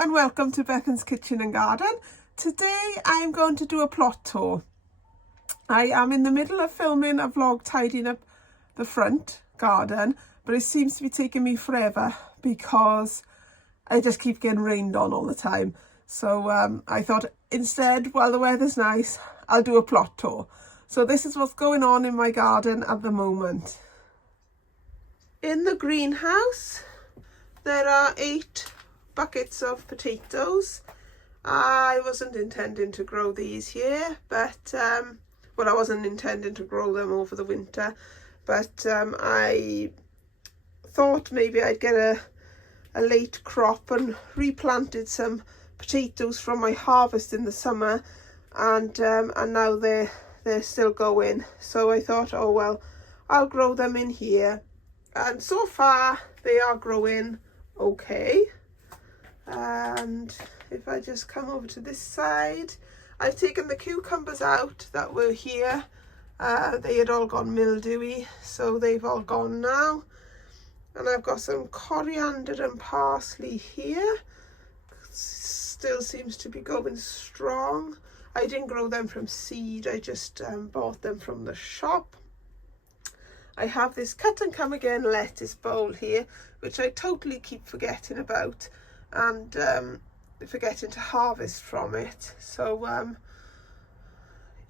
and welcome to Bethan's Kitchen and Garden. Today I'm going to do a plot tour. I am in the middle of filming a vlog tidying up the front garden, but it seems to be taking me forever because I just keep getting rained on all the time. So I thought instead, while the weather's nice, I'll do a plot tour. So this is what's going on in my garden at the moment. In the greenhouse, there are 8 buckets of potatoes. I wasn't intending to grow these here, but well, I wasn't intending to grow them over the winter, but I thought maybe I'd get a late crop and replanted some potatoes from my harvest in the summer, and now they're still going. So I thought, oh well, I'll grow them in here, and so far they are growing okay. And if I just come over to this side, I've taken the cucumbers out that were here. They had all gone mildewy, so they've all gone now. And I've got some coriander and parsley here. Still seems to be going strong. I didn't grow them from seed, I just bought them from the shop. I have this cut and come again lettuce bowl here, which I totally keep forgetting about and forgetting to harvest from it. So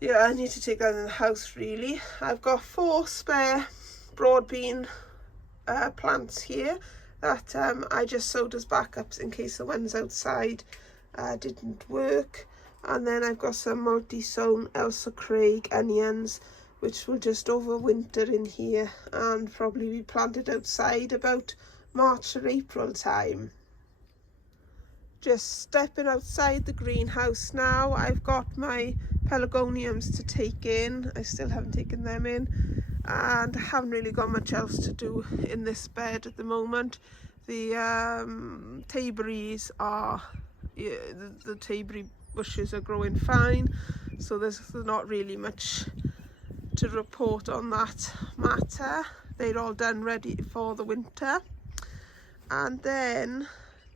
yeah, I need to take that in the house really. I've got 4 spare broad bean plants here that I just sowed as backups in case the ones outside didn't work. And then I've got some multi-sown Elsa Craig onions, which will just overwinter in here and probably be planted outside about March or April time. Just stepping outside the greenhouse now. I've got my pelargoniums to take in. I still haven't taken them in, and I haven't really got much else to do in this bed at the moment. The tayberries are, the tayberry bushes are growing fine, so there's not really much to report on that matter. They're all done ready for the winter. And then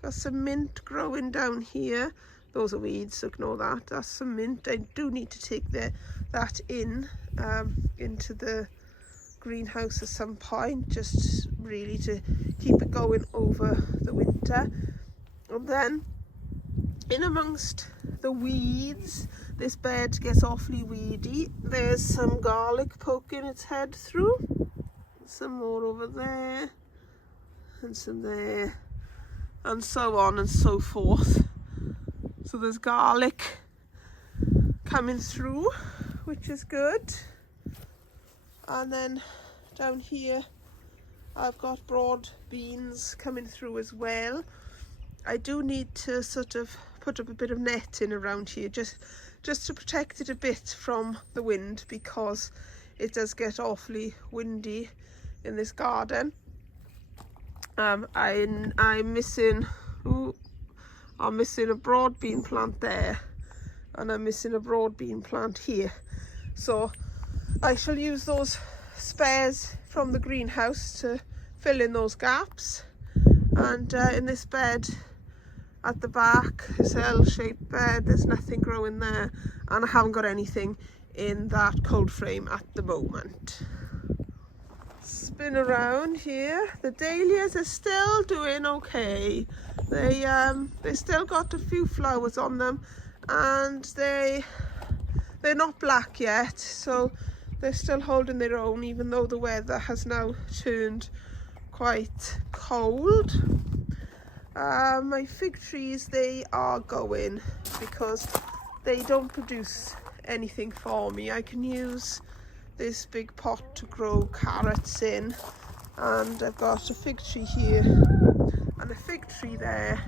got some mint growing down here. Those are weeds, so ignore that. That's some mint. I do need to take that in into the greenhouse at some point, just really to keep it going over the winter. And then in amongst the weeds, this bed gets awfully weedy. There's some garlic poking its head through, some more over there, and some there, and so on and so forth. So there's garlic coming through, which is good. And then down here I've got broad beans coming through as well. I do need to sort of put up a bit of netting around here just to protect it a bit from the wind, because it does get awfully windy in this garden. I'm missing a broad bean plant there, and I'm missing a broad bean plant here, so I shall use those spares from the greenhouse to fill in those gaps. And in this bed at the back, this L-shaped bed, there's nothing growing there, and I haven't got anything in that cold frame at the moment. Spin around here. The dahlias are still doing okay. They still got a few flowers on them, and they're not black yet, so they're still holding their own, even though the weather has now turned quite cold. My fig trees, they are going because they don't produce anything for me. I can use this big pot to grow carrots in, and I've got a fig tree here and a fig tree there,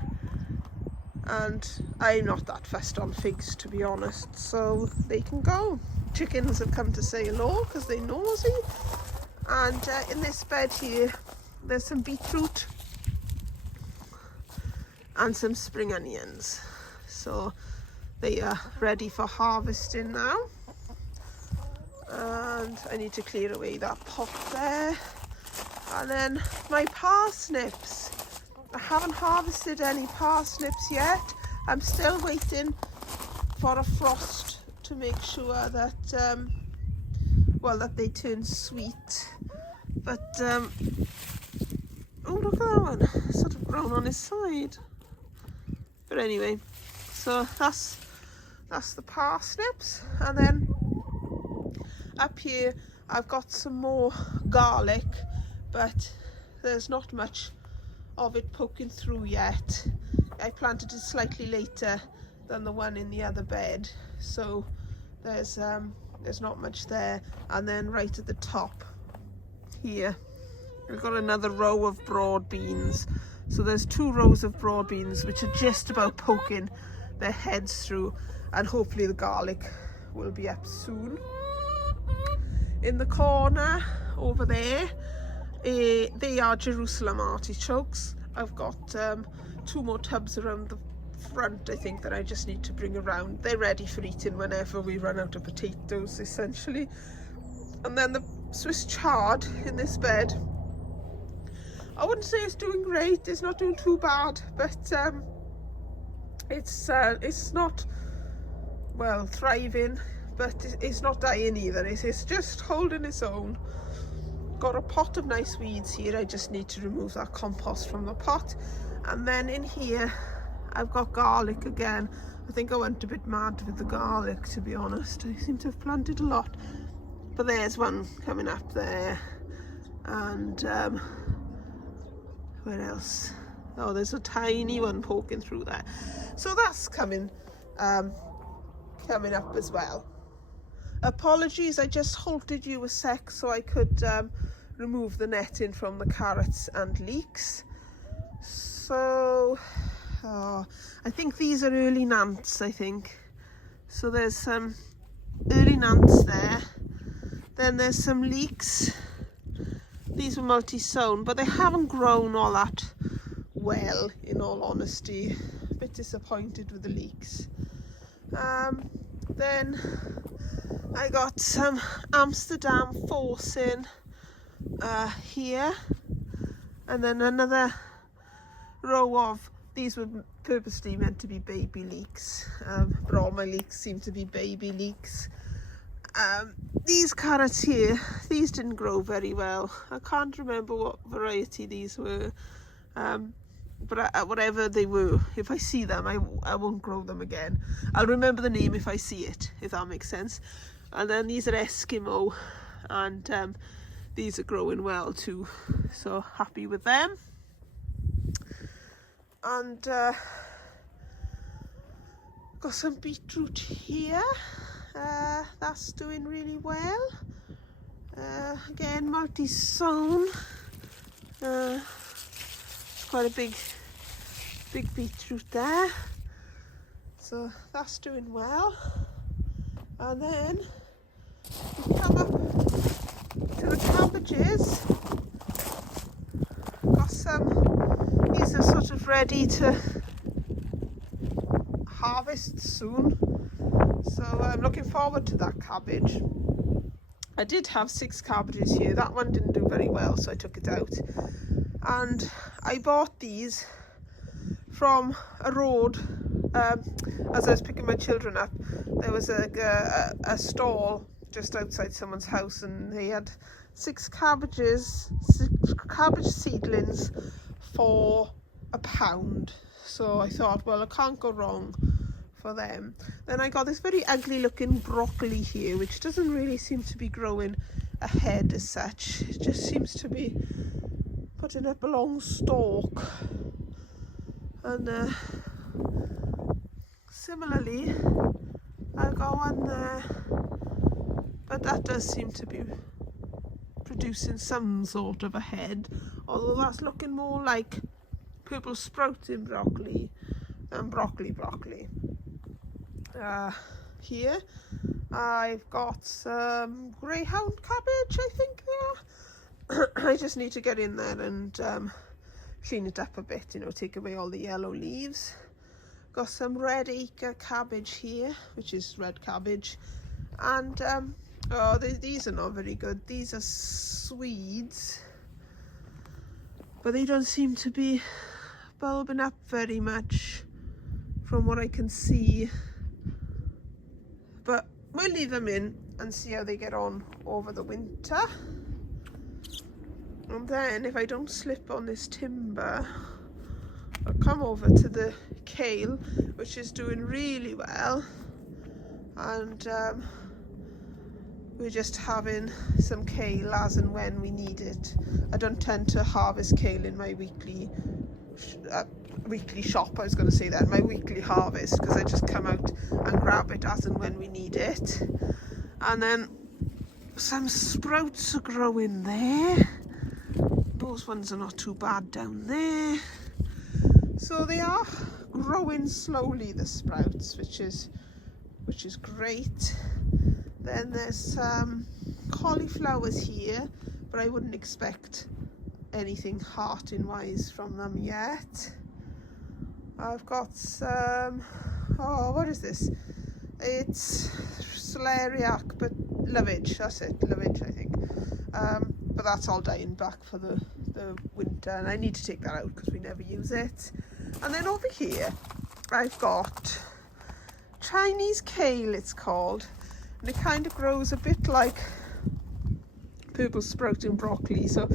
and I'm not that fussed on figs, to be honest, so they can go. Chickens have come to say hello because they're nosy. And in this bed here there's some beetroot and some spring onions, so they are ready for harvesting now. And I need to clear away that pot there. And then my parsnips, I haven't harvested any parsnips yet. I'm still waiting for a frost to make sure that, well, that they turn sweet. But, oh, look at that one, sort of grown on his side. But anyway, so that's the parsnips. And then up here, I've got some more garlic, but there's not much of it poking through yet. I planted it slightly later than the one in the other bed, so there's not much there. And then right at the top here, we've got another row of broad beans. So there's 2 rows of broad beans which are just about poking their heads through, and hopefully the garlic will be up soon. In the corner over there, they are Jerusalem artichokes. I've got 2 more tubs around the front, I think, that I just need to bring around. They're ready for eating whenever we run out of potatoes, essentially. And then the Swiss chard in this bed, I wouldn't say it's doing great. It's not doing too bad, but it's not, well, thriving, but it's not dying either. It's just holding its own. Got a pot of nice weeds here. I just need to remove that compost from the pot. And then in here I've got garlic again. I think I went a bit mad with the garlic, to be honest. I seem to have planted a lot, but there's one coming up there. And where else? Oh, there's a tiny one poking through there, so that's coming up as well. Apologies, I just halted you a sec so I could remove the netting from the carrots and leeks. So I think these are early Nants, I think. So there's some early Nants there. Then there's some leeks. These were multi-sown, but they haven't grown all that well, in all honesty. A bit disappointed with the leeks. Then I got some Amsterdam forcing here, and then another row of, these were purposely meant to be baby leeks, but all my leeks seem to be baby leeks. These carrots here, these didn't grow very well. I can't remember what variety these were, but whatever they were, if I see them, I won't grow them again. I'll remember the name if I see it, if that makes sense. And then these are Eskimo, and these are growing well too, so happy with them. And got some beetroot here. That's doing really well. Again, multi-sown. Quite a big beetroot there, so that's doing well. And then we come up to the cabbages. Got some, these are sort of ready to harvest soon, so I'm looking forward to that cabbage. I did have 6 cabbages here. That one didn't do very well, so I took it out. And I bought these from a road as I was picking my children up. There was a stall just outside someone's house, and they had 6 cabbage seedlings for £1. So I thought, well, I can't go wrong for them. Then I got this very ugly looking broccoli here, which doesn't really seem to be growing ahead as such. It just seems to be putting up a long stalk. And similarly, I've got one there, but that does seem to be producing some sort of a head, although that's looking more like purple sprouting broccoli than broccoli. Here I've got some greyhound cabbage, I think they are. I just need to get in there and clean it up a bit, you know, take away all the yellow leaves. Got some red acre cabbage here, which is red cabbage. And oh, these are not very good. These are Swedes, but they don't seem to be bulbing up very much from what I can see, but we'll leave them in and see how they get on over the winter. And then if I don't slip on this timber, I'll come over to the kale, which is doing really well, and we're just having some kale as and when we need it. I don't tend to harvest kale in my weekly shop, I was going to say that, my weekly harvest, because I just come out and grab it as and when we need it. And then some sprouts are growing there. Those ones are not too bad down there. So they are growing slowly, the sprouts, which is great. Then there's cauliflowers here, but I wouldn't expect anything hearting wise from them yet. I've got some, oh, what is this? It's celeriac, but lovage, that's it, lovage I think. But that's all dying back for the winter, and I need to take that out because we never use it. And then over here I've got Chinese kale, it's called, and it kind of grows a bit like purple sprouting broccoli. So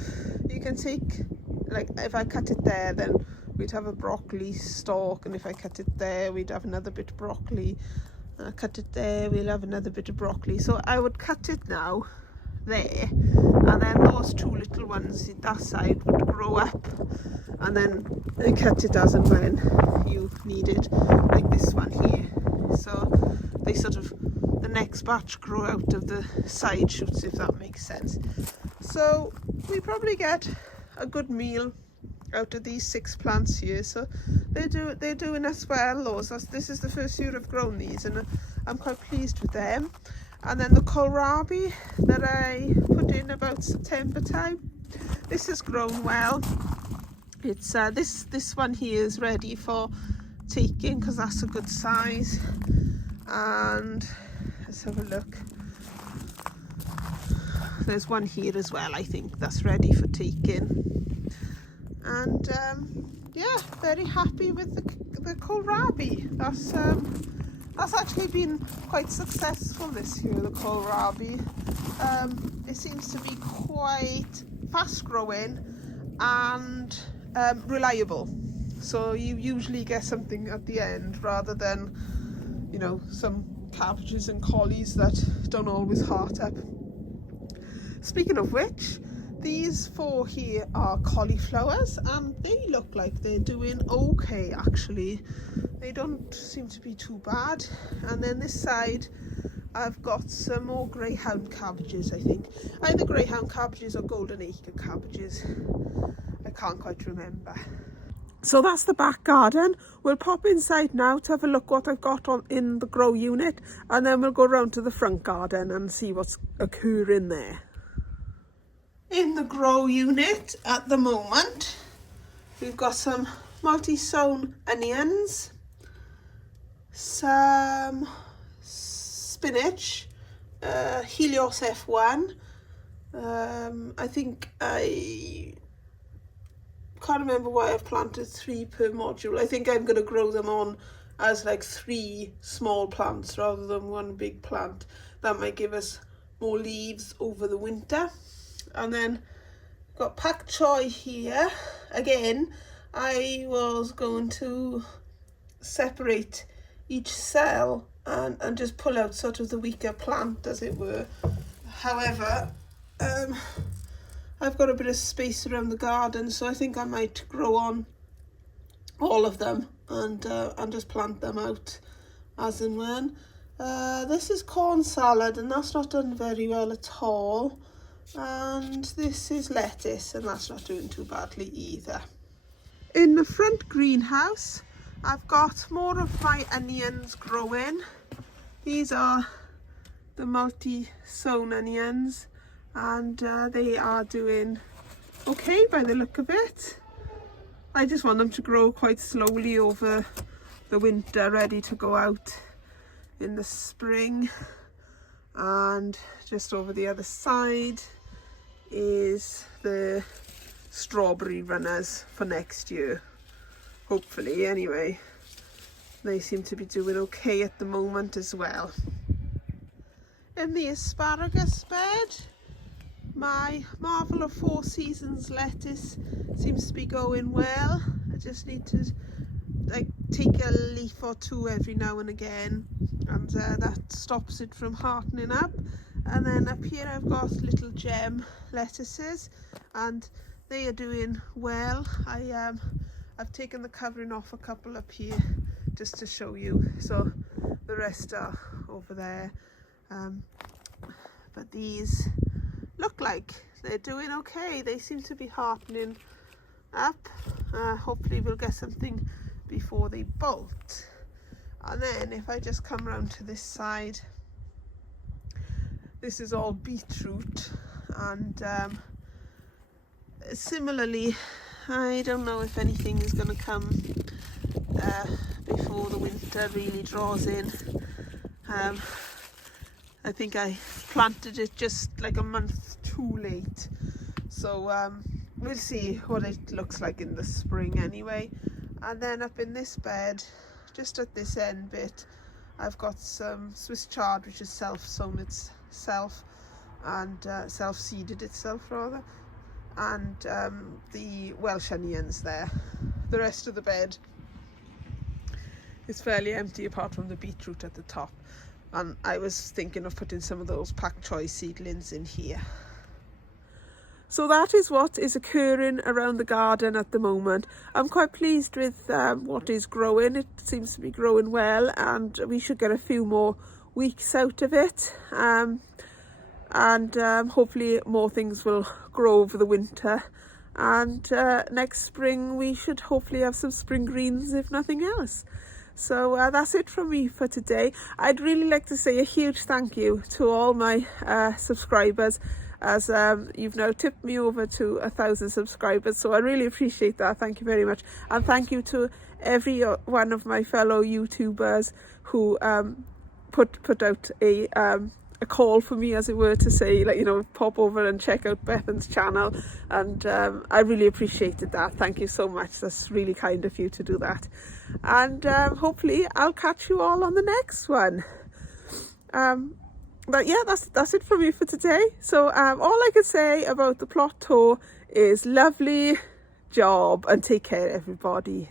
you can take, like, if I cut it there, then we'd have a broccoli stalk, and if I cut it there, we'd have another bit of broccoli. Cut it there, we'll have another bit of broccoli. So I would cut it now there, and then those two little ones in that side would grow up, and then I cut it as and when you need it, like this one here. So they sort of, the next batch grow out of the side shoots, if that makes sense. So we probably get a good meal out of these 6 plants here. So they're doing us well. This is the first year I've grown these, and I'm quite pleased with them. And then the kohlrabi that I put in about September time, this has grown well. It's this one here is ready for taking because that's a good size. And let's have a look. There's one here as well, I think, that's ready for taking. And yeah, very happy with the kohlrabi. That's actually been quite successful this year, the kohlrabi. It seems to be quite fast growing and reliable. So you usually get something at the end rather than, you know, some cabbages and collies that don't always heart up. Speaking of which, these 4 here are cauliflowers, and they look like they're doing okay actually. They don't seem to be too bad. And then this side I've got some more greyhound cabbages, I think. Either greyhound cabbages or golden acre cabbages. I can't quite remember. So that's the back garden. We'll pop inside now to have a look what I've got in the grow unit, and then we'll go round to the front garden and see what's occurring there. In the grow unit at the moment, we've got some multi-sown onions, some spinach, Helios F1. I think I can't remember why I've planted 3 per module. I think I'm going to grow them on as like 3 small plants rather than 1 big plant. That might give us more leaves over the winter. And then got pak choi here. Again, I was going to separate each cell and just pull out sort of the weaker plant, as it were. However, I've got a bit of space around the garden, so I think I might grow on all of them and just plant them out as and when. This is corn salad, and that's not done very well at all. And this is lettuce, and that's not doing too badly either. In the front greenhouse, I've got more of my onions growing. These are the multi-sown onions, and they are doing okay by the look of it. I just want them to grow quite slowly over the winter, ready to go out in the spring. And just over the other side is the strawberry runners for next year. hopefully anyway. They seem to be doing okay at the moment as well. In the asparagus bed, my Marvel of Four Seasons lettuce seems to be going well. I just need to take a leaf or two every now and again, and that stops it from hardening up. And then up here I've got little gem lettuces, and they are doing well. I've taken the covering off a couple up here just to show you, so the rest are over there. But these look like they're doing okay. They seem to be hardening up. Hopefully we'll get something before they bolt. And then if I just come around to this side, this is all beetroot, and similarly, I don't know if anything is going to come before the winter really draws in. I think I planted it just like a month too late, so we'll see what it looks like in the spring anyway. And then up in this bed, just at this end bit, I've got some Swiss chard, which is self-sown itself and self-seeded itself rather, and the Welsh onions there. The rest of the bed is fairly empty apart from the beetroot at the top, and I was thinking of putting some of those pak choi seedlings in here. So that is what is occurring around the garden at the moment. I'm quite pleased with what is growing. It seems to be growing well, and we should get a few more weeks out of it. Hopefully more things will grow over the winter. And next spring we should hopefully have some spring greens, if nothing else. So that's it from me for today. I'd really like to say a huge thank you to all my subscribers, as you've now tipped me over to 1,000 subscribers, so I really appreciate that. Thank you very much. And thank you to every one of my fellow YouTubers who put out a call for me, as it were, to say, like, you know, pop over and check out Bethan's channel, and I really appreciated that. Thank you so much. That's really kind of you to do that. And hopefully I'll catch you all on the next one. But yeah, that's it from me for today. So all I can say about the plot tour is lovely job, and take care everybody.